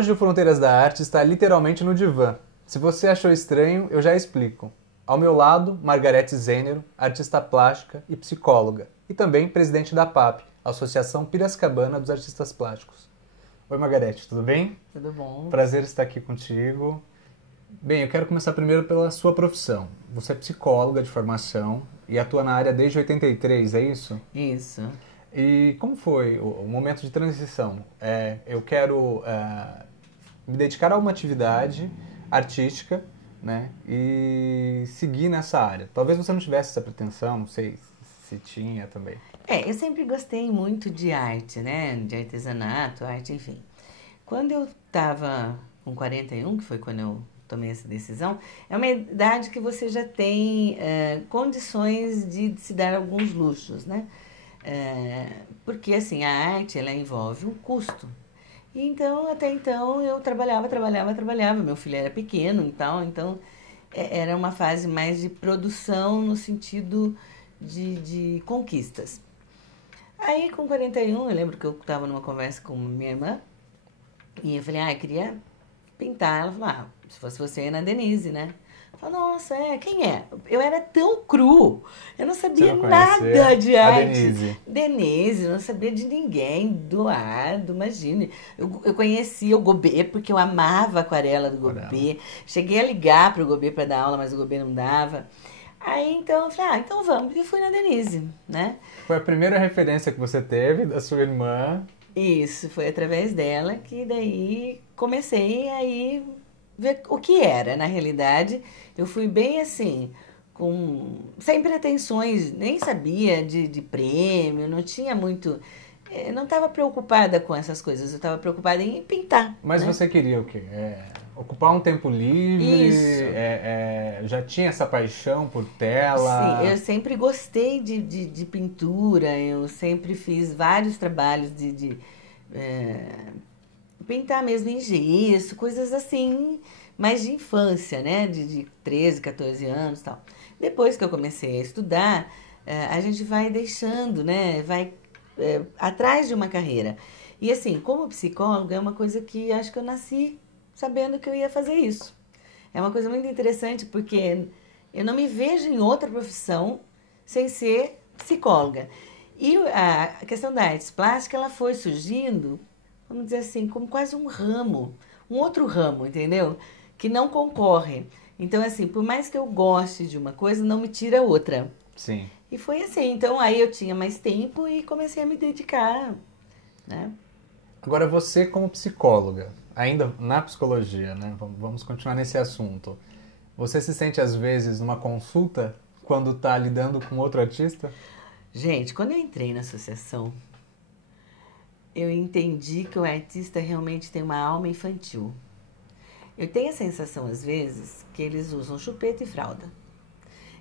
Hoje o Fronteiras da Arte está literalmente no divã. Se você achou estranho, eu já explico. Ao meu lado, Margarete Zênero, artista plástica e psicóloga, e também presidente da PAP, Associação Piracicabana dos Artistas Plásticos. Oi, Margarete, tudo bem? Tudo bom? Prazer estar aqui contigo. Bem, eu quero começar primeiro pela sua profissão. Você é psicóloga de formação e atua na área desde 83, é isso? Isso. E como foi o momento de transição? Eu quero me dedicar a uma atividade artística, né, e seguir nessa área. Talvez você não tivesse essa pretensão, não sei se tinha também. Eu sempre gostei muito de arte, né? De artesanato, arte, enfim. Quando eu estava com 41, que foi quando eu tomei essa decisão, é uma idade que você já tem condições de se dar alguns luxos, né? Porque, assim, a arte, ela envolve um custo. Então, até então, eu trabalhava. Meu filho era pequeno, então era uma fase mais de produção no sentido de conquistas. Aí, com 41, eu lembro que eu estava numa conversa com minha irmã e eu falei, eu queria pintar. Ela falou, se fosse você, Ana Denise, né? Eu falei, nossa, quem é? Eu era tão cru, eu não Você sabia não nada conhecia de a arte. Denise? Denise, eu não sabia de ninguém, imagine. Eu conhecia o Gobet porque eu amava a aquarela do Aquarela. Gobet. Cheguei a ligar pro Gobet para dar aula, mas o Gobet não dava. Aí então eu falei, então vamos. E fui na Denise, né? Foi a primeira referência que você teve da sua irmã. Isso, foi através dela que daí comecei aí ver o que era, na realidade. Eu fui bem assim, sem pretensões, nem sabia de prêmio, não tinha muito. Não estava preocupada com essas coisas, eu estava preocupada em pintar, Mas né? você queria o quê? Ocupar um tempo livre? Isso. Já tinha essa paixão por Sim, eu tela? sempre gostei de pintura, eu sempre fiz vários trabalhos eh, pintar mesmo em gesso, coisas assim, mais de infância, né? De 13, 14 anos e tal. Depois que eu comecei a estudar, a gente vai deixando, né? Vai atrás de uma carreira. E assim, como psicóloga, é uma coisa que acho que eu nasci sabendo que eu ia fazer isso. É uma coisa muito interessante porque eu não me vejo em outra profissão sem ser psicóloga. E a questão da arte plástica, ela foi surgindo, vamos dizer assim, como quase um ramo, um outro ramo, entendeu? Que não concorre. Então, assim, por mais que eu goste de uma coisa, não me tira outra. Sim. E foi assim. Então, aí eu tinha mais tempo e comecei a me dedicar, né? Agora, você como psicóloga, ainda na psicologia, né? Vamos continuar nesse assunto. Você se sente, às vezes, numa consulta quando está lidando com outro artista? Gente, quando eu entrei na associação, eu entendi que o artista realmente tem uma alma infantil. Eu tenho a sensação, às vezes, que eles usam chupeta e fralda.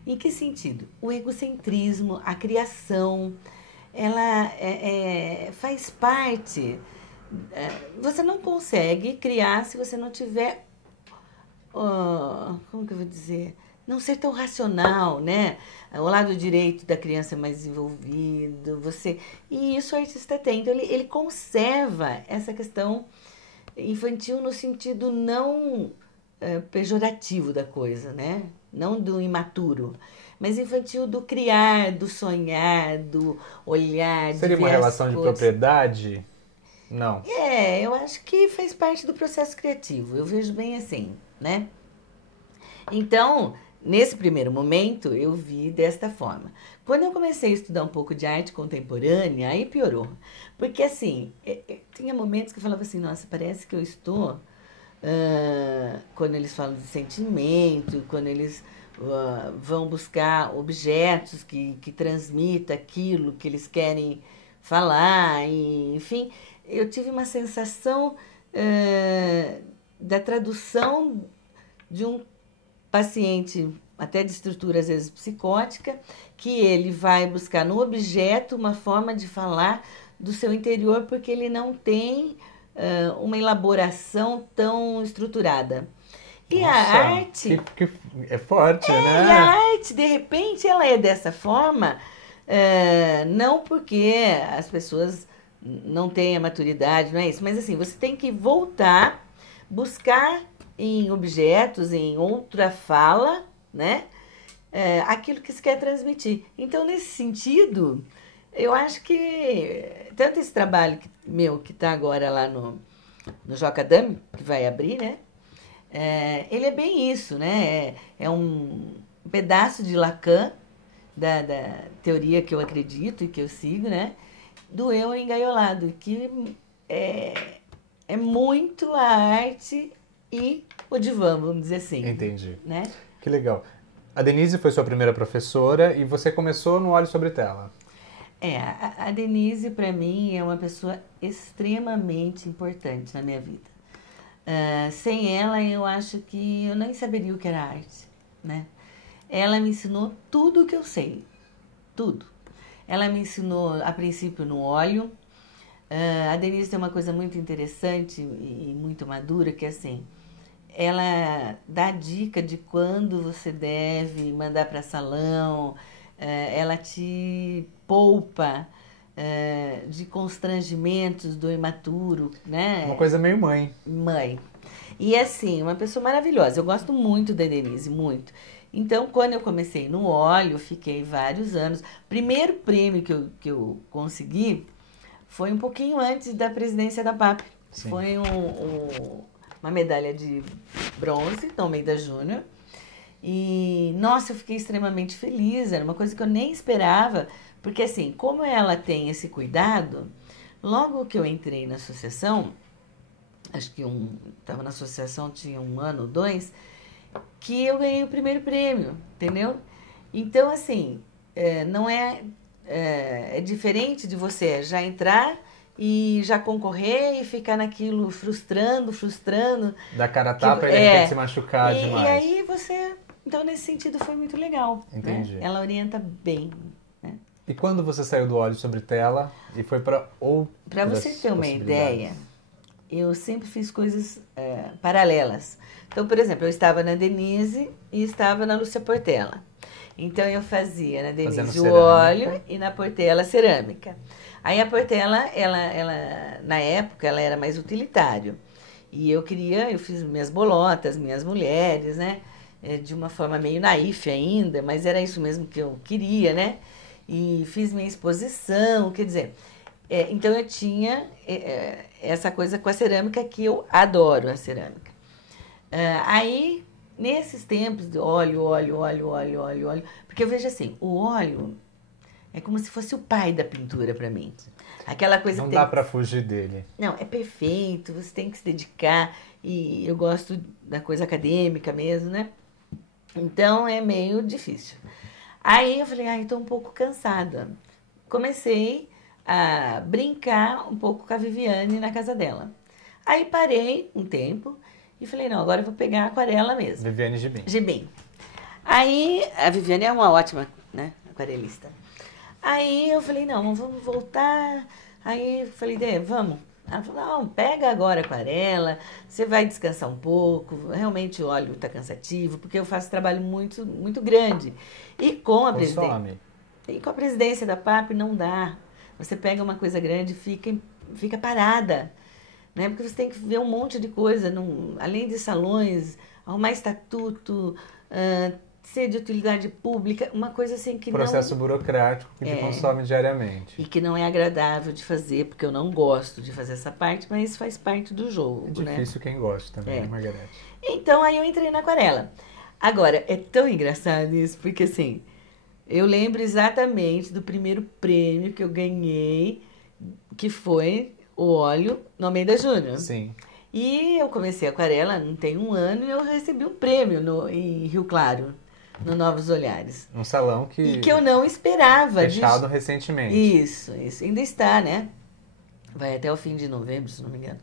Em que sentido? O egocentrismo, a criação, ela faz parte. Você não consegue criar se você não tiver, como que eu vou dizer? Não ser tão racional, né? O lado direito da criança é mais desenvolvido, e isso o artista tem. Então ele conserva essa questão infantil no sentido não pejorativo da coisa, né? Não do imaturo, mas infantil do criar, do sonhar, do olhar, de Seria uma ver as relação de cores. propriedade? Não. Eu acho que faz parte do processo criativo. Eu vejo bem assim, né? Então, nesse primeiro momento, eu vi desta forma. Quando eu comecei a estudar um pouco de arte contemporânea, aí piorou. Porque, assim, tinha momentos que eu falava assim, nossa, parece que eu estou. Quando eles falam de sentimento, quando eles vão buscar objetos que transmitam aquilo que eles querem falar, e, enfim, eu tive uma sensação da tradução de um paciente, até de estrutura às vezes psicótica, que ele vai buscar no objeto uma forma de falar do seu interior porque ele não tem uma elaboração tão estruturada. E a Nossa, arte, que é forte, e a né? arte, de repente, ela é dessa forma, não porque as pessoas não têm a maturidade, não é isso, mas assim, você tem que voltar buscar em objetos, em outra fala, né? Aquilo que se quer transmitir. Então, nesse sentido, eu acho que tanto esse trabalho meu que está agora lá no Joca Dami, que vai abrir, né? Ele é bem isso, né? É um pedaço de Lacan, da teoria que eu acredito e que eu sigo, né? Do eu engaiolado, que é muito a arte e o divã, vamos dizer assim. Entendi. Né? Que legal. A Denise foi sua primeira professora e você começou no Óleo sobre Tela. A Denise, para mim, é uma pessoa extremamente importante na minha vida. Sem ela, eu acho que eu nem saberia o que era arte, né? Ela me ensinou tudo o que eu sei, tudo. Ela me ensinou, a princípio, no óleo. A Denise tem uma coisa muito interessante e muito madura, que é assim, ela dá dica de quando você deve mandar para salão, ela te poupa de constrangimentos do imaturo, né? Uma coisa meio mãe. Mãe. E assim, uma pessoa maravilhosa. Eu gosto muito da Denise, muito. Então, quando eu comecei no óleo, fiquei vários anos. Primeiro prêmio que eu consegui foi um pouquinho antes da presidência da PAP. Sim. Foi uma medalha de bronze, da Almeida Júnior. E, nossa, eu fiquei extremamente feliz. Era uma coisa que eu nem esperava. Porque, assim, como ela tem esse cuidado, logo que eu entrei na associação, acho que estava na associação, tinha 1 ano ou 2, que eu ganhei o primeiro prêmio, entendeu? Então, assim, não é diferente de você já entrar e já concorrer e ficar naquilo frustrando. Da cara a tapa e de repente se machucar demais. E aí você... Então, nesse sentido, foi muito legal. Entendi. Né? Ela orienta bem. Né? E quando você saiu do Óleo sobre Tela e foi para outras Para você ter uma possibilidades? ideia, eu sempre fiz coisas paralelas. Então, por exemplo, eu estava na Denise e estava na Lúcia Portela. Então, eu fazia na Denise o óleo e na Portela a cerâmica. Aí, a Portela, ela, na época, ela era mais utilitário. E eu fiz minhas bolotas, minhas mulheres, né? De uma forma meio naif ainda, mas era isso mesmo que eu queria, né? E fiz minha exposição, quer dizer... então, eu tinha essa coisa com a cerâmica, que eu adoro a cerâmica. Aí, nesses tempos de óleo, porque eu vejo assim, o óleo é como se fosse o pai da pintura para mim. Aquela coisa não dá para fugir dele. Não, é perfeito, você tem que se dedicar, e eu gosto da coisa acadêmica mesmo, né? Então, é meio difícil. Aí, eu falei, estou um pouco cansada. Comecei a brincar um pouco com a Viviane na casa dela. Aí parei um tempo e falei, não, agora eu vou pegar a aquarela mesmo. Viviane Gibim. Gibim. Aí, a Viviane é uma ótima, né, aquarelista. Aí eu falei, não, vamos voltar. Aí eu falei, vamos. Ela falou, não, pega agora a aquarela, você vai descansar um pouco, realmente o óleo está cansativo, porque eu faço trabalho muito, muito grande. E com a presidência da PAP não dá. Você pega uma coisa grande e fica parada, né? Porque você tem que ver um monte de coisa, além de salões, arrumar estatuto, ser de utilidade pública, uma coisa assim que processo burocrático que te consome diariamente. E que não é agradável de fazer, porque eu não gosto de fazer essa parte, mas faz parte do jogo, É difícil, né? Quem gosta também, né, Margarete? Então, aí eu entrei na aquarela. Agora, é tão engraçado isso, porque assim... Eu lembro exatamente do primeiro prêmio que eu ganhei, que foi o óleo no Almeida Júnior. Sim. E eu comecei a aquarela, não tem 1 ano, e eu recebi um prêmio em Rio Claro, no Novos Olhares. Um salão que... E que eu não esperava. Fechado recentemente. Isso. Ainda está, né? Vai até o fim de novembro, se não me engano.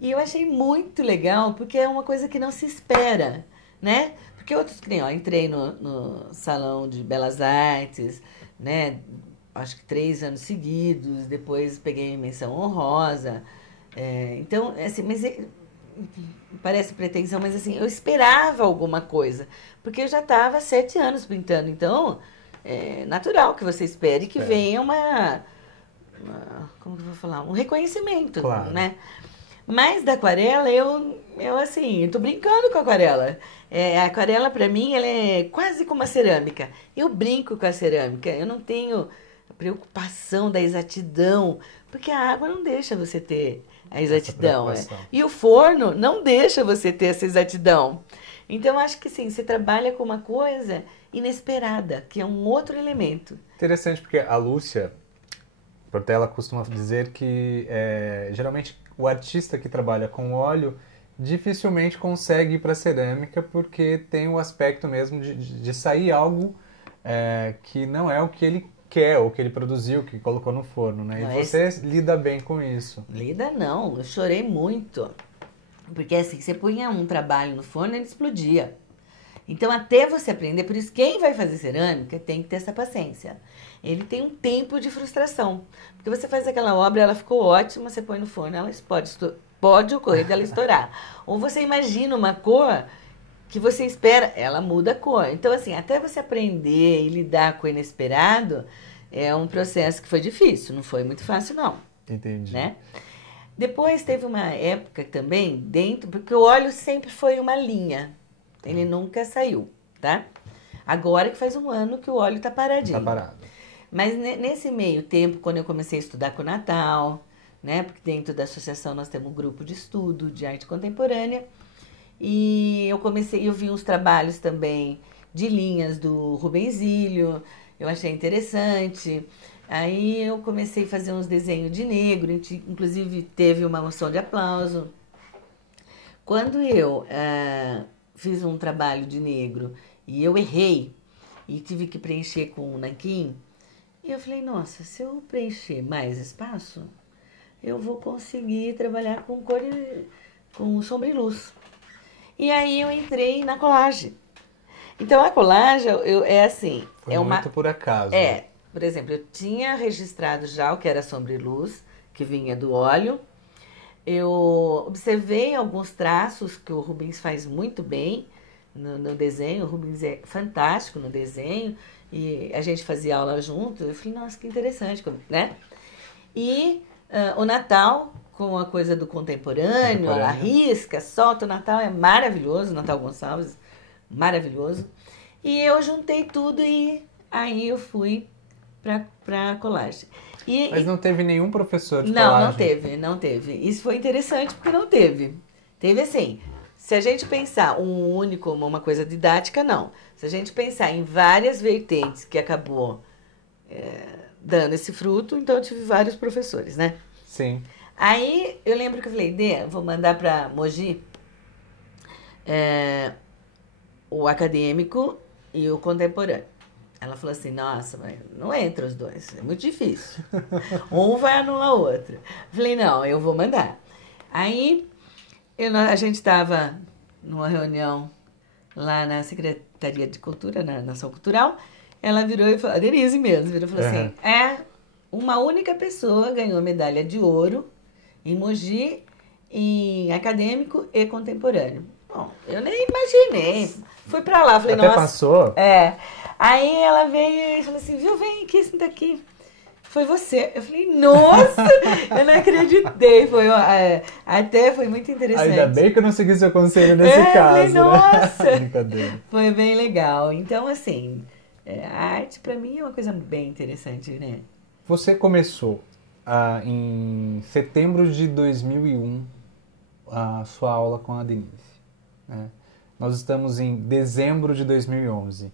E eu achei muito legal, porque é uma coisa que não se espera, né? Porque outros que nem, entrei no Salão de Belas Artes, né? Acho que 3 anos seguidos, depois peguei menção honrosa. Então, assim, mas parece pretensão, mas assim, eu esperava alguma coisa, porque eu já estava 7 anos pintando, então é natural que você espere que venha como que eu vou falar? Um reconhecimento, claro. Né? Mas da aquarela, eu assim, eu tô brincando com a aquarela. A aquarela, pra mim, ela é quase como a cerâmica. Eu brinco com a cerâmica. Eu não tenho preocupação da exatidão, porque a água não deixa você ter a Essa exatidão. preocupação. E o forno não deixa você ter essa exatidão. Então, eu acho que sim, você trabalha com uma coisa inesperada, que é um outro elemento. Interessante, porque a Lúcia Portela costuma dizer que geralmente o artista que trabalha com óleo dificilmente consegue ir para cerâmica porque tem o aspecto mesmo de sair algo que não é o que ele quer, ou que ele produziu, que colocou no forno, né? Não E é você lida bem com isso. lida não, eu chorei muito. Porque assim, você punha um trabalho no forno, ele explodia. Então, até você aprender, por isso, quem vai fazer cerâmica tem que ter essa paciência. Ele tem um tempo de frustração. Porque você faz aquela obra, ela ficou ótima, você põe no forno, ela pode ocorrer dela estourar. Ou você imagina uma cor que você espera, ela muda a cor. Então, assim, até você aprender e lidar com o inesperado, é um processo que foi difícil, não foi muito fácil, não, Entendi. né? Depois teve uma época também dentro, porque o óleo sempre foi uma linha. Ele nunca saiu, tá? Agora que faz um ano que o óleo tá Tá paradinho. parado. Mas nesse meio tempo, quando eu comecei a estudar com o Natal, né? Porque dentro da associação nós temos um grupo de estudo de arte contemporânea. E eu vi uns trabalhos também de linhas do Rubenzílio, eu achei interessante. Aí eu comecei a fazer uns desenhos de negro, inclusive teve uma moção de aplauso. Quando eu fiz um trabalho de negro e eu errei e tive que preencher com o nanquim, eu falei, nossa, se eu preencher mais espaço, eu vou conseguir trabalhar com cor com sombra e luz. E aí eu entrei na colagem. Então a colagem é assim, Foi muito por acaso. por exemplo, eu tinha registrado já o que era sombra e luz, que vinha do óleo. Eu observei alguns traços que o Rubens faz muito bem no desenho. O Rubens é fantástico no desenho. E a gente fazia aula junto. Eu falei, nossa, que interessante, né? E o Natal, com a coisa do contemporâneo, ela risca, solta. O Natal é maravilhoso, o Natal Gonçalves, maravilhoso. E eu juntei tudo e aí eu fui para colagem. Mas não teve nenhum professor de colagem? Não teve. Isso foi interessante porque não teve. Teve assim, se a gente pensar uma coisa didática, não. Se a gente pensar em várias vertentes que acabou dando esse fruto, então eu tive vários professores, né? Sim. Aí eu lembro que eu falei, vou mandar para Mogi o acadêmico e o contemporâneo. Ela falou assim, nossa, mas não entra os dois, é muito difícil. Um vai anular o outro. Eu falei, não, eu vou mandar. Aí a gente estava numa reunião lá na Secretaria de Cultura, na Ação Cultural. Ela virou e falou, a Denise mesmo, virou e falou assim, uma única pessoa ganhou medalha de ouro em Mogi, em acadêmico e contemporâneo. Bom, eu nem imaginei. Fui pra lá, falei, Até nossa. passou? Aí ela veio e falou assim, viu, vem aqui, senta aqui. Foi você. Eu falei, nossa, eu não acreditei. Até foi muito interessante. Ainda bem que eu não segui seu conselho nesse caso. Falei, nossa. Né? Brincadeira. Foi bem legal. Então, assim, a arte pra mim é uma coisa bem interessante, né? Você começou em setembro de 2001 a sua aula com a Denise. Né? Nós estamos em dezembro de 2011.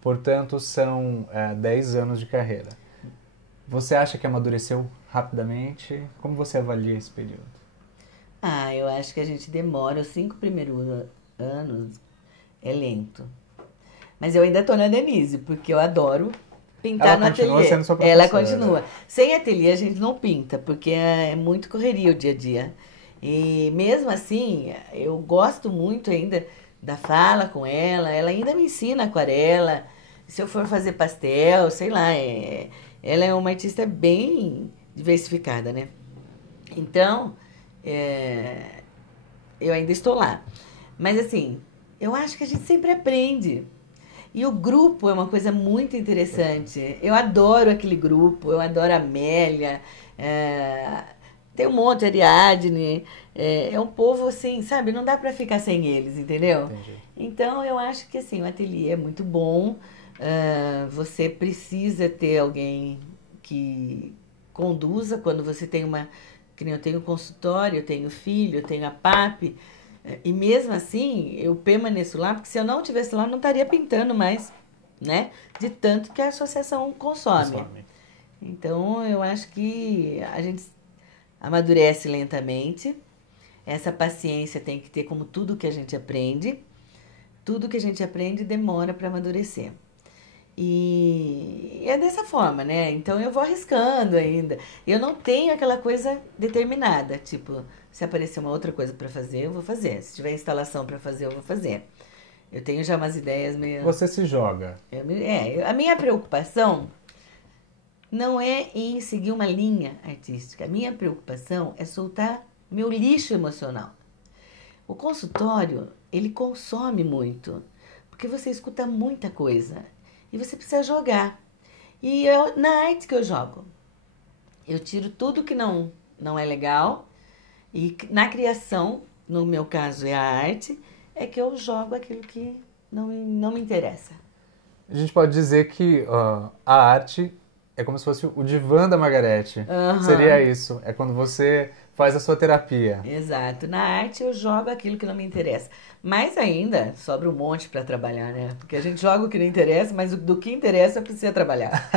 Portanto, são 10 anos de carreira. Você acha que amadureceu rapidamente? Como você avalia esse período? Eu acho que a gente demora. Os 5 primeiros anos é lento. Mas eu ainda estou na Denise, porque eu adoro pintar no ateliê. Ela continua sendo sua professora. Ela continua. Sem ateliê a gente não pinta, porque é muito correria o dia a dia. E mesmo assim, eu gosto muito ainda da fala com ela. Ela ainda me ensina aquarela. Se eu for fazer pastel, sei lá, ela é uma artista bem diversificada, né? Então, eu ainda estou lá. Mas assim, eu acho que a gente sempre aprende. E o grupo é uma coisa muito interessante. Eu adoro aquele grupo, eu adoro a Amélia. Tem um monte, Ariadne, é um povo assim, sabe? Não dá para ficar sem eles, entendeu? Entendi. Então, eu acho que assim, o ateliê é muito bom. Você precisa ter alguém que conduza quando você tem uma. Que nem eu tenho consultório, eu tenho filho, eu tenho a PAP. E mesmo assim, eu permaneço lá, porque se eu não estivesse lá, eu não estaria pintando mais, né? De tanto que a associação consome. Consome. Então, eu acho que a gente amadurece lentamente. Essa paciência tem que ter como tudo que a gente aprende. Tudo que a gente aprende demora para amadurecer. E é dessa forma, né? Então eu vou arriscando ainda. Eu não tenho aquela coisa determinada, tipo, se aparecer uma outra coisa para fazer, eu vou fazer. Se tiver instalação para fazer, eu vou fazer. Eu tenho já umas ideias meio. Você se joga. A minha preocupação não é em seguir uma linha artística. A minha preocupação é soltar meu lixo emocional. O consultório, ele consome muito, porque você escuta muita coisa e você precisa jogar. E na arte que eu jogo, eu tiro tudo que não é legal e na criação, no meu caso é a arte, é que eu jogo aquilo que não me interessa. A gente pode dizer que a arte é como se fosse o divã da Margarete. Seria isso. É quando você faz a sua terapia. Exato. Na arte eu jogo aquilo que não me interessa. Mas ainda sobra um monte para trabalhar, né? Porque a gente joga o que não interessa, mas do que interessa precisa trabalhar.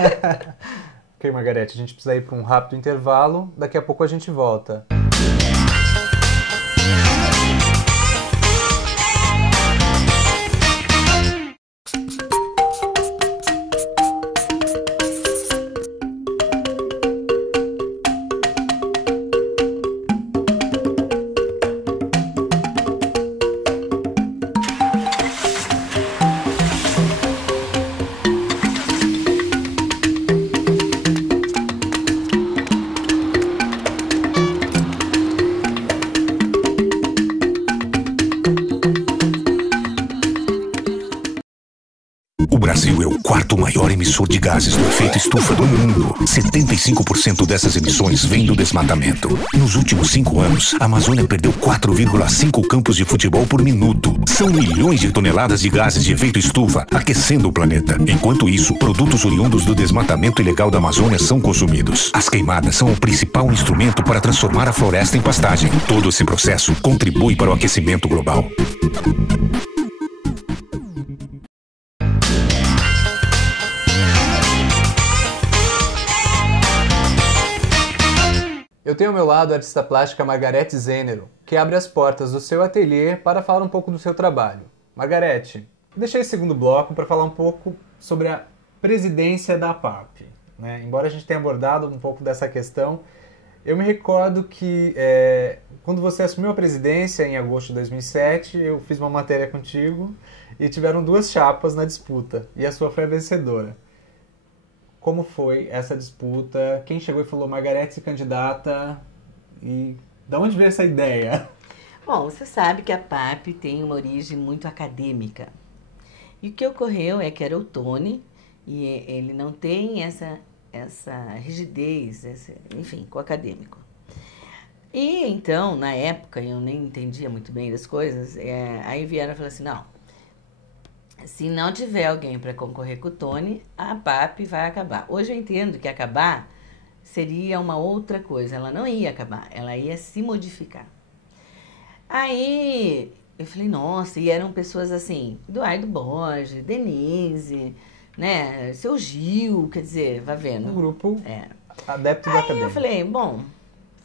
Ok, Margarete, a gente precisa ir para um rápido intervalo. Daqui a pouco a gente volta. O Brasil é o quarto maior emissor de gases do efeito estufa do mundo. 75% dessas emissões vêm do desmatamento. Nos últimos 5 anos, a Amazônia perdeu 4,5 campos de futebol por minuto. São milhões de toneladas de gases de efeito estufa aquecendo o planeta. Enquanto isso, produtos oriundos do desmatamento ilegal da Amazônia são consumidos. As queimadas são o principal instrumento para transformar a floresta em pastagem. Todo esse processo contribui para o aquecimento global. Eu tenho ao meu lado a artista plástica Margarete Zênero, que abre as portas do seu ateliê para falar um pouco do seu trabalho. Margarete, deixei esse segundo bloco para falar um pouco sobre a presidência da PAP. Né? Embora a gente tenha abordado um pouco dessa questão, eu me recordo que quando você assumiu a presidência em agosto de 2007, eu fiz uma matéria contigo e tiveram 2 chapas na disputa, e a sua foi a vencedora. Como foi essa disputa? Quem chegou e falou, Margarete se candidata? E de onde veio essa ideia? Bom, você sabe que a PAP tem uma origem muito acadêmica. E o que ocorreu é que era o Tony, e ele não tem essa rigidez, enfim, com o acadêmico. E então, na época, eu nem entendia muito bem das coisas, aí vieram e falaram assim, não, se não tiver alguém para concorrer com o Tony, a PAP vai acabar. Hoje eu entendo que acabar seria uma outra coisa. Ela não ia acabar, ela ia se modificar. Aí eu falei, nossa, e eram pessoas assim, Eduardo Borges, Denise, né, Seu Gil, quer dizer, vai vendo. Um grupo adepto da academia. Aí eu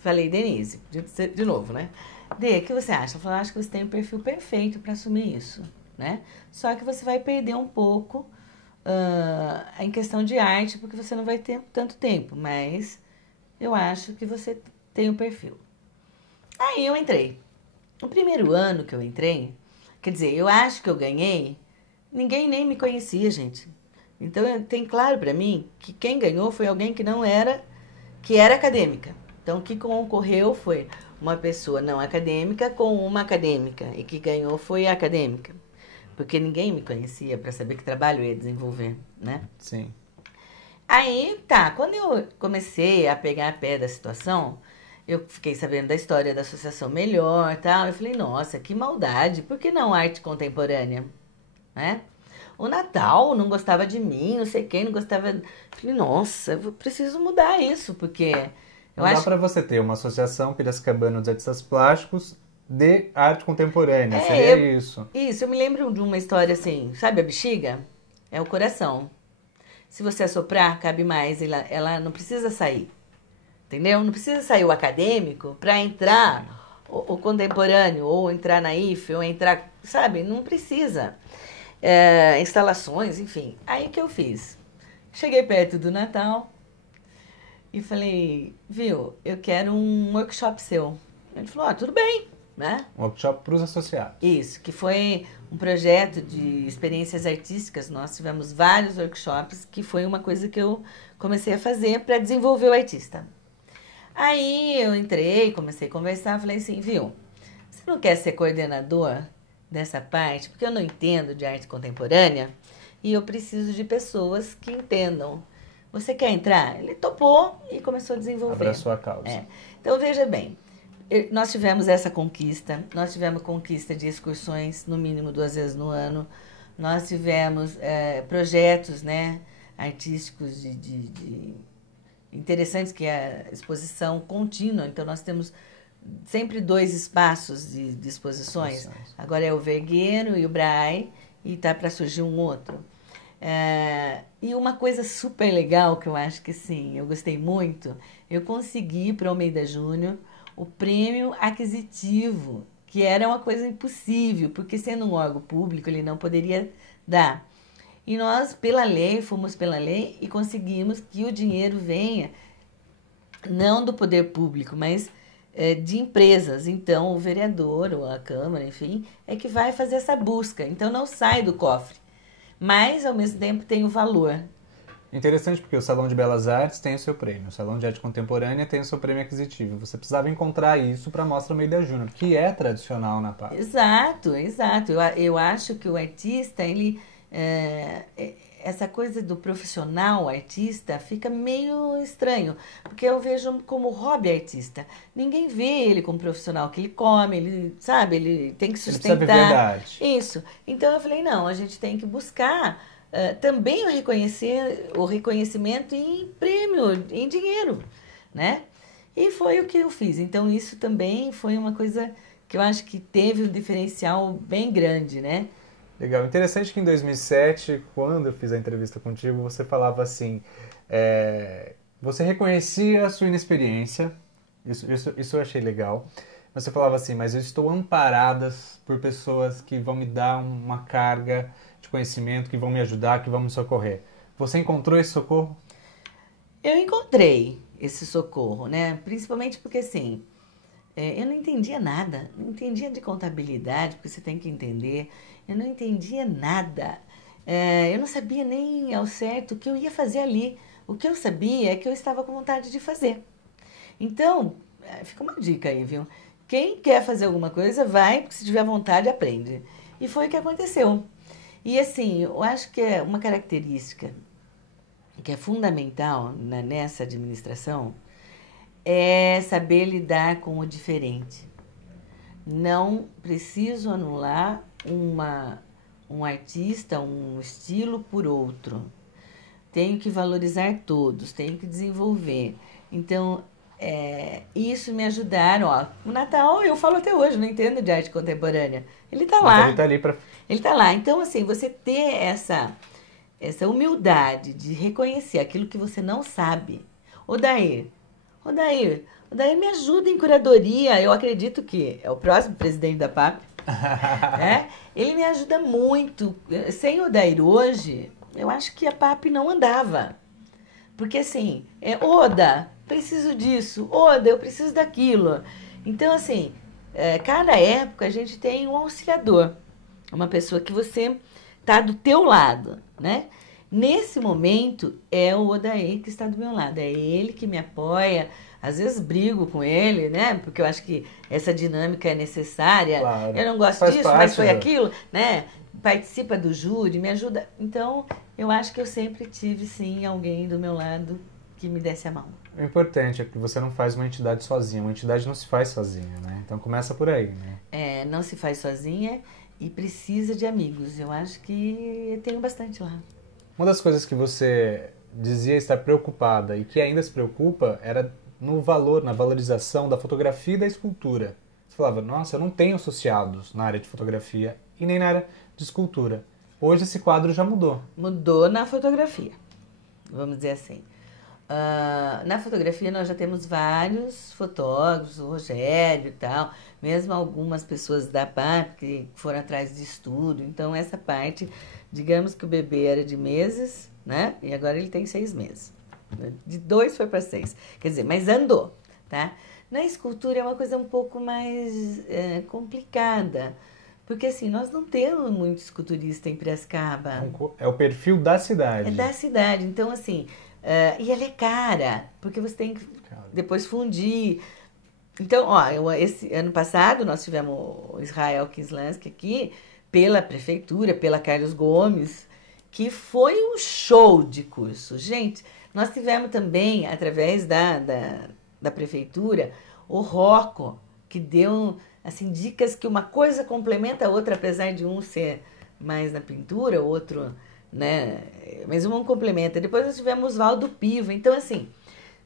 falei, Denise, de novo, né? Dê, o que você acha? Eu falei, acho que você tem o perfil perfeito para assumir isso. Né? Só que você vai perder um pouco em questão de arte, porque você não vai ter tanto tempo, mas eu acho que você tem o perfil. Aí eu entrei. No primeiro ano que eu entrei, quer dizer, eu acho que eu ganhei, ninguém nem me conhecia, gente. Então tem claro para mim que quem ganhou foi alguém que era acadêmica. Então o que concorreu foi uma pessoa não acadêmica com uma acadêmica, e que ganhou foi a acadêmica. Porque ninguém me conhecia para saber que trabalho eu ia desenvolver, né? Sim. Aí, tá, quando eu comecei a pegar a pé da situação, eu fiquei sabendo da história da Associação Melhor, tal. Eu falei, nossa, que maldade, por que não arte contemporânea? Né? O Natal não gostava de mim, não sei quem não gostava. Eu falei, nossa, eu preciso mudar isso, porque eu Não dá acho para você ter uma associação Piracicabana dos Artistas Plásticos de arte contemporânea, É, seria isso. isso, eu me lembro de uma história assim, sabe a bexiga? É o coração. Se você assoprar, cabe mais, ela não precisa sair, entendeu? Não precisa sair o acadêmico para entrar o contemporâneo, ou entrar na IFE, ou entrar, sabe? Não precisa. Instalações, enfim. Aí o que eu fiz? Cheguei perto do Natal e falei, viu, eu quero um workshop seu. Ele falou, tudo bem, né? Um workshop para os associados. Isso, que foi um projeto de experiências artísticas. Nós tivemos vários workshops, que foi uma coisa que eu comecei a fazer para desenvolver o artista. Aí eu entrei, comecei a conversar, falei assim, viu, você não quer ser coordenador dessa parte? Porque eu não entendo de arte contemporânea e eu preciso de pessoas que entendam. Você quer entrar? Ele topou e começou a desenvolver. Abraçou a causa. Então, veja bem, nós tivemos essa conquista, nós tivemos conquista de excursões, no mínimo 2 vezes no ano, nós tivemos projetos, né, artísticos interessantes, que é a exposição contínua, então nós temos sempre 2 espaços de exposições, agora é o Vergueiro e o Brai, e está para surgir um outro. E uma coisa super legal que eu acho que sim, eu gostei muito, eu consegui para o Almeida Júnior o prêmio aquisitivo, que era uma coisa impossível, porque sendo um órgão público ele não poderia dar. E nós, fomos pela lei e conseguimos que o dinheiro venha, não do poder público, mas de empresas. Então, o vereador ou a Câmara, enfim, é que vai fazer essa busca. Então, não sai do cofre, mas, ao mesmo tempo, tem o valor. Interessante, porque o Salão de Belas Artes tem o seu prêmio, o Salão de Arte Contemporânea tem o seu prêmio aquisitivo. Você precisava encontrar isso para a Mostra Almeida Júnior, que é tradicional na PAP. Exato, exato. Eu acho que o artista, ele... essa coisa do profissional artista fica meio estranho, porque eu vejo como hobby artista. Ninguém vê ele como profissional, que ele come, ele, sabe, ele tem que sustentar. Ele precisa viver da arte. Isso. Então eu falei, não, a gente tem que buscar também o reconhecimento em prêmio, em dinheiro, né? E foi o que eu fiz. Então isso também foi uma coisa que eu acho que teve um diferencial bem grande, né? Legal. Interessante que em 2007, quando eu fiz a entrevista contigo, você falava assim, você reconhecia a sua inexperiência, isso eu achei legal, mas você falava assim, mas eu estou amparada por pessoas que vão me dar uma carga de conhecimento, que vão me ajudar, que vão me socorrer. Você encontrou esse socorro? Eu encontrei esse socorro, né? Principalmente porque, assim, eu não entendia nada, não entendia de contabilidade, porque você tem que entender, eu não entendia nada, eu não sabia nem ao certo o que eu ia fazer ali. O que eu sabia é que eu estava com vontade de fazer. Então, fica uma dica aí, viu? Quem quer fazer alguma coisa, vai, porque se tiver vontade, aprende. E foi o que aconteceu. E assim, eu acho que é uma característica que é fundamental nessa administração, é saber lidar com o diferente. Não preciso anular um artista, um estilo por outro. Tenho que valorizar todos, tenho que desenvolver. Então, isso me ajudaram. Ó, o Natal, eu falo até hoje, não entendo de arte contemporânea. Ele está lá. Ele está ali para... Ele está lá. Então, assim, você ter essa humildade de reconhecer aquilo que você não sabe. Odair, me ajuda em curadoria. Eu acredito que é o próximo presidente da PAP. Ele me ajuda muito. Sem o Odair hoje, eu acho que a PAP não andava. Porque assim, Oda, preciso disso. Oda, eu preciso daquilo. Então, assim, cada época a gente tem um auxiliador. Uma pessoa que você está do teu lado, né? Nesse momento, é o Odair que está do meu lado. É ele que me apoia. Às vezes brigo com ele, né? Porque eu acho que essa dinâmica é necessária. Claro. Eu não gosto disso, mas foi aquilo, né? Participa do júri, me ajuda. Então, eu acho que eu sempre tive, sim, alguém do meu lado que me desse a mão. O importante é que você não faz uma entidade sozinha. Uma entidade não se faz sozinha, né? Então começa por aí, né? Não se faz sozinha e precisa de amigos. Eu acho que eu tenho bastante lá. Uma das coisas que você dizia estar preocupada e que ainda se preocupa era no valor, na valorização da fotografia e da escultura. Você falava, nossa, eu não tenho associados na área de fotografia e nem na área de escultura. Hoje esse quadro já mudou. Mudou na fotografia, vamos dizer assim. Na fotografia nós já temos vários fotógrafos, o Rogério e tal, mesmo algumas pessoas da PAP que foram atrás de estudo. Então essa parte, digamos que o bebê era de meses, né? E agora ele tem 6 meses. De 2 foi para 6. Quer dizer, mas andou, tá? Na escultura é uma coisa um pouco mais complicada. Porque assim, nós não temos muito esculturista em Piracicaba. É o perfil da cidade. É da cidade. Então, assim, e ela é cara, porque você tem que depois fundir. Então, esse ano passado nós tivemos o Israel Kislansky aqui, pela prefeitura, pela Carlos Gomes, que foi um show de curso. Gente, nós tivemos também, através da prefeitura, o Rocco, que deu assim, dicas que uma coisa complementa a outra, apesar de um ser mais na pintura, o outro, né? Mas um complementa. Depois nós tivemos o Oswaldo Piva. Então, assim,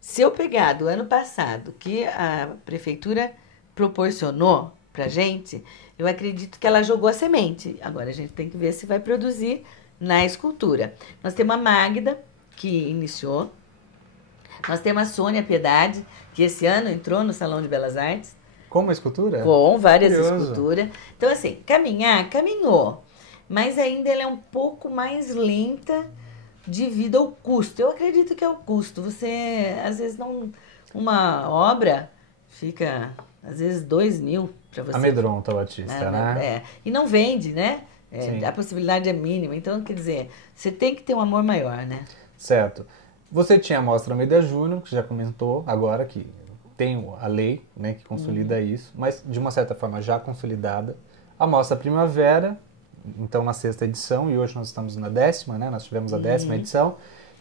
se eu pegar do ano passado que a prefeitura proporcionou pra gente, eu acredito que ela jogou a semente. Agora a gente tem que ver se vai produzir na escultura. Nós temos a Magda, que iniciou. Nós temos a Sônia Piedade, que esse ano entrou no Salão de Belas Artes. Com uma escultura? Com várias Curioso. esculturas. Então, assim, caminhou. Mas ainda ela é um pouco mais lenta devido ao custo. Eu acredito que é o custo. Você, às vezes, não... Uma obra fica, às vezes, 2.000 para você... Amedronta o artista, né? E não vende, né? Sim. A possibilidade é mínima. Então, quer dizer, você tem que ter um amor maior, né? Certo. Você tinha a Mostra Almeida Júnior, que já comentou agora que tem a lei, né, que consolida isso, mas de uma certa forma já consolidada. A Mostra Primavera, então na 6ª edição, e hoje nós estamos na 10ª, né? Nós tivemos a 10ª edição.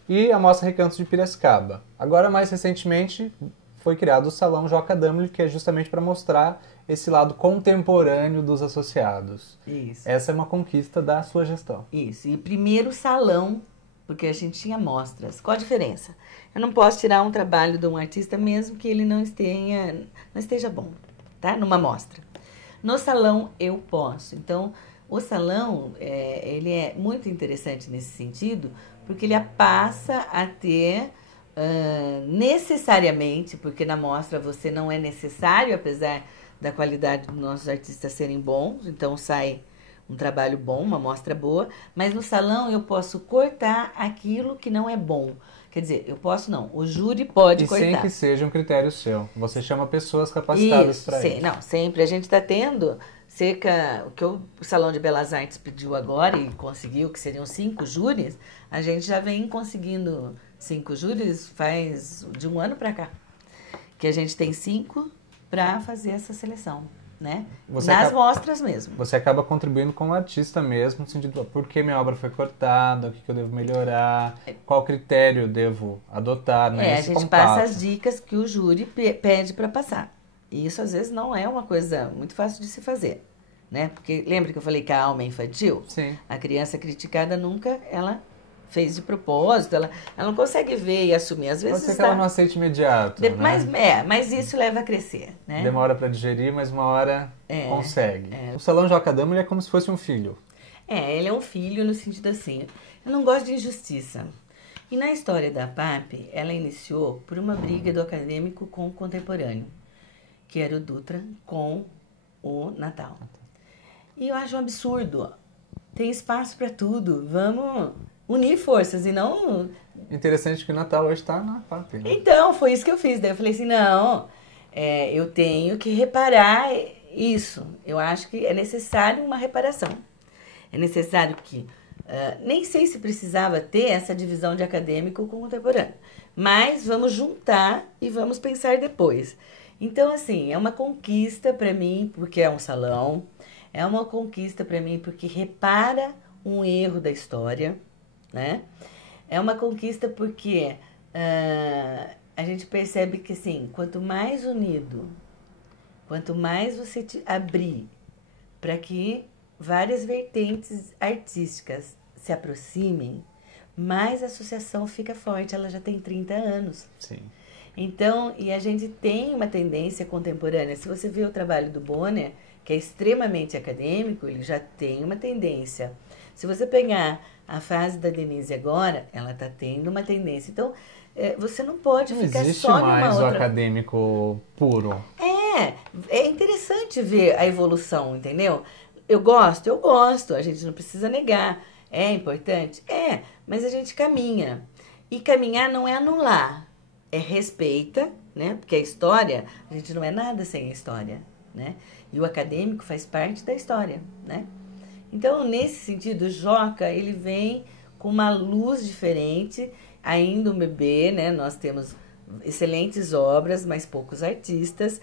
E a Mostra Recantos de Piracicaba. Agora, mais recentemente, foi criado o Salão Joca Damle, que é justamente para mostrar esse lado contemporâneo dos associados. Isso. Essa é uma conquista da sua gestão. Isso. E primeiro salão, porque a gente tinha mostras. Qual a diferença? Eu não posso tirar um trabalho de um artista mesmo que ele não esteja bom, tá? Numa mostra. No salão eu posso. Então, o salão, ele é muito interessante nesse sentido, porque ele passa a ter necessariamente, porque na mostra você não é necessário, apesar da qualidade dos nossos artistas serem bons, então sai um trabalho bom, uma mostra boa, mas no salão eu posso cortar aquilo que não é bom. Quer dizer, eu posso não, o júri pode cortar. E sem que seja um critério seu. Você chama pessoas capacitadas para isso. Não, sempre. A gente está tendo o que o Salão de Belas Artes pediu agora e conseguiu, que seriam 5 júris, a gente já vem conseguindo 5 júris faz de um ano para cá. Que a gente tem 5 para fazer essa seleção. Né? Nas mostras mesmo. Você acaba contribuindo com o artista mesmo, no sentido de por que minha obra foi cortada, o que eu devo melhorar, qual critério eu devo adotar. Né? A gente passa as dicas que o júri pede para passar. E isso às vezes não é uma coisa muito fácil de se fazer. Né? Porque lembra que eu falei que a alma é infantil? Sim. A criança criticada nunca, ela fez de propósito, ela não consegue ver e assumir. Às vezes pode ser que ela não aceite imediato, mas isso leva a crescer, né? Demora para digerir, mas uma hora consegue. O Salão Joca Damle é como se fosse um filho. Ele é um filho no sentido assim, eu não gosto de injustiça. E na história da PAP, ela iniciou por uma briga do acadêmico com o contemporâneo, que era o Dutra com o Natal. E eu acho um absurdo. Tem espaço para tudo, vamos unir forças e não... Interessante que o Natal hoje está na PAP. Né? Então, foi isso que eu fiz. Daí eu falei assim, não, eu tenho que reparar isso. Eu acho que é necessário uma reparação. É necessário que... nem sei se precisava ter essa divisão de acadêmico com contemporâneo. Mas vamos juntar e vamos pensar depois. Então, assim, é uma conquista para mim, porque é um salão. É uma conquista para mim, porque repara um erro da história, né? É uma conquista porque a gente percebe que, assim, quanto mais unido, quanto mais você te abrir para que várias vertentes artísticas se aproximem, mais a associação fica forte. Ela já tem 30 anos. Sim. Então, e a gente tem uma tendência contemporânea. Se você vê o trabalho do Bonner, que é extremamente acadêmico, ele já tem uma tendência. Se você pegar a fase da Denise agora, ela está tendo uma tendência. Então, você não pode ficar só numa outra... Não existe mais o acadêmico puro. É interessante ver a evolução, entendeu? Eu gosto, a gente não precisa negar. É importante? É, mas a gente caminha. E caminhar não é anular, é respeita, né? Porque a história, a gente não é nada sem a história, né? E o acadêmico faz parte da história, né? Então, nesse sentido, o Joca, ele vem com uma luz diferente, ainda um bebê, né? Nós temos excelentes obras, mas poucos artistas.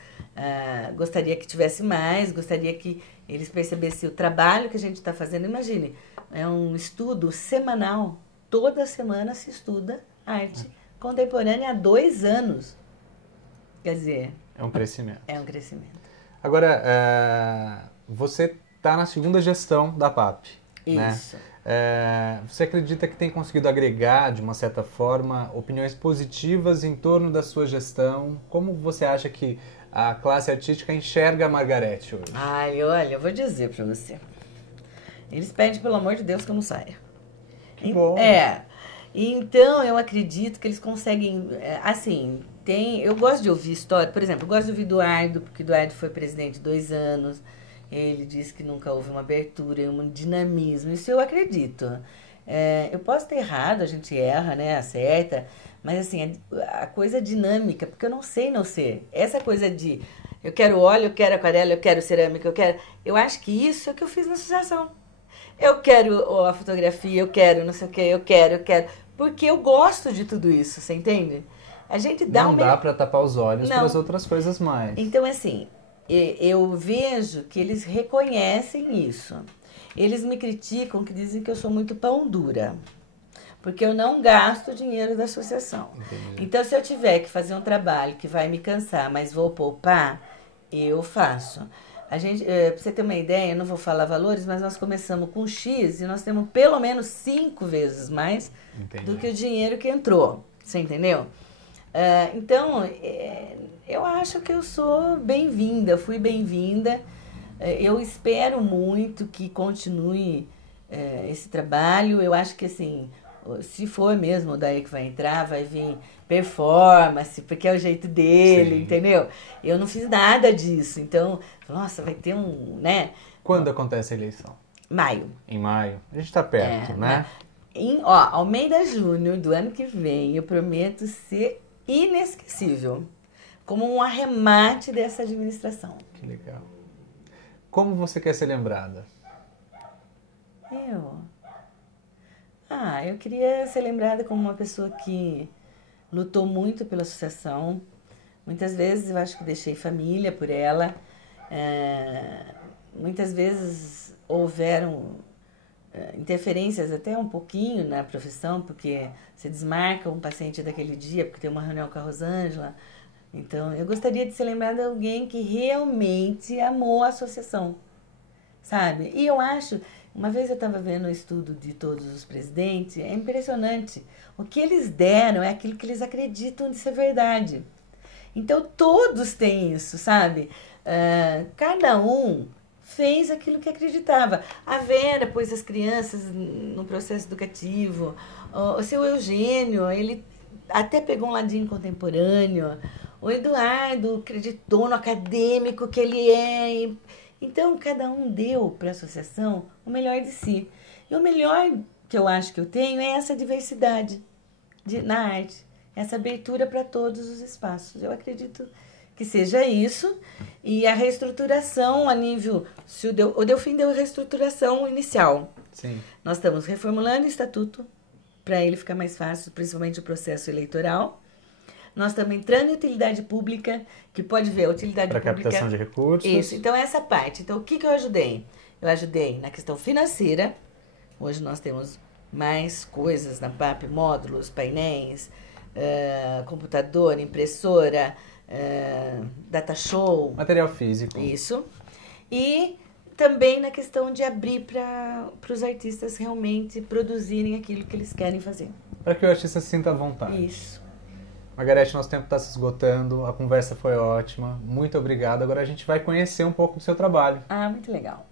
Gostaria que tivesse mais, gostaria que eles percebessem o trabalho que a gente está fazendo. Imagine, é um estudo semanal, toda semana se estuda arte contemporânea há 2 anos. Quer dizer... É um crescimento. É um crescimento. Agora, você está na segunda gestão da PAP. Isso. Né? Você acredita que tem conseguido agregar, de uma certa forma, opiniões positivas em torno da sua gestão? Como você acha que a classe artística enxerga a Margarete hoje? Ai, olha, eu vou dizer para você. Eles pedem, pelo amor de Deus, que eu não saia. Que bom. Então, eu acredito que eles conseguem, assim, eu gosto de ouvir história, por exemplo, eu gosto de ouvir Eduardo, porque Eduardo foi presidente 2 anos, ele disse que nunca houve uma abertura, um dinamismo, isso eu acredito. Eu posso ter errado, a gente erra, né, acerta, mas assim, a coisa dinâmica, porque eu não sei não ser, essa coisa de, eu quero óleo, eu quero aquarela, eu quero cerâmica, eu acho que isso é o que eu fiz na associação. Eu quero a fotografia, eu quero não sei o que, eu quero, porque eu gosto de tudo isso, você entende? A gente dá Não dá para tapar os olhos para as outras coisas mais. Então, assim, eu vejo que eles reconhecem isso. Eles me criticam, que dizem que eu sou muito pão dura, porque eu não gasto o dinheiro da associação. Entendi. Então, se eu tiver que fazer um trabalho que vai me cansar, mas vou poupar, eu faço. A gente, pra você ter uma ideia, eu não vou falar valores, mas nós começamos com X e nós temos pelo menos 5 vezes mais do que o dinheiro que entrou. Você entendeu? Então, eu acho que eu sou bem-vinda, fui bem-vinda. Eu espero muito que continue esse trabalho. Eu acho que, assim, se for mesmo o Daí que vai entrar, vai vir performance, porque é o jeito dele, Sim. Entendeu? Eu não fiz nada disso, então, nossa, vai ter né? Quando acontece a eleição? Maio. Em maio. A gente está perto, né? Almeida Júnior, do ano que vem, eu prometo ser inesquecível, como um arremate dessa administração. Que legal. Como você quer ser lembrada? Eu queria ser lembrada como uma pessoa que lutou muito pela associação. Muitas vezes eu acho que deixei família por ela. Muitas vezes houveram interferências até um pouquinho na profissão, porque você desmarca um paciente daquele dia, porque tem uma reunião com a Rosângela. Então, eu gostaria de ser lembrada de alguém que realmente amou a associação, sabe? E eu acho, uma vez eu estava vendo o estudo de todos os presidentes, é impressionante. O que eles deram é aquilo que eles acreditam de ser verdade. Então, todos têm isso, sabe? Cada um fez aquilo que acreditava. A Vera pôs as crianças no processo educativo. O seu Eugênio, ele até pegou um ladinho contemporâneo. O Eduardo acreditou no acadêmico que ele é. Então, cada um deu para a associação o melhor de si. E o melhor que eu acho que eu tenho é essa diversidade na arte. Essa abertura para todos os espaços. Eu acredito que seja isso. E a reestruturação a nível... O Delfim deu reestruturação inicial. Sim. Nós estamos reformulando o estatuto para ele ficar mais fácil, principalmente o processo eleitoral. Nós estamos entrando em utilidade pública, que pode ver a utilidade pública... Para captação de recursos. Isso, então essa parte. Então, o que eu ajudei? Eu ajudei na questão financeira. Hoje nós temos mais coisas na PAP, módulos, painéis, computador, impressora, data show. Material físico. Isso. E também na questão de abrir para os artistas realmente produzirem aquilo que eles querem fazer. Para que o artista se sinta à vontade. Isso. Margarete, nosso tempo está se esgotando, a conversa foi ótima, muito obrigado. Agora a gente vai conhecer um pouco do seu trabalho. Muito legal.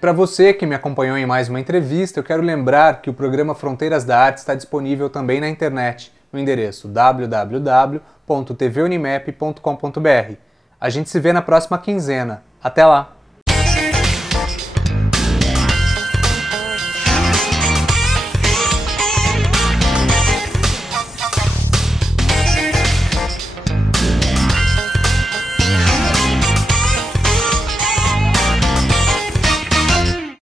Para você que me acompanhou em mais uma entrevista, eu quero lembrar que o programa Fronteiras da Arte está disponível também na internet, no endereço www.tvunimap.com.br. A gente se vê na próxima quinzena. Até lá!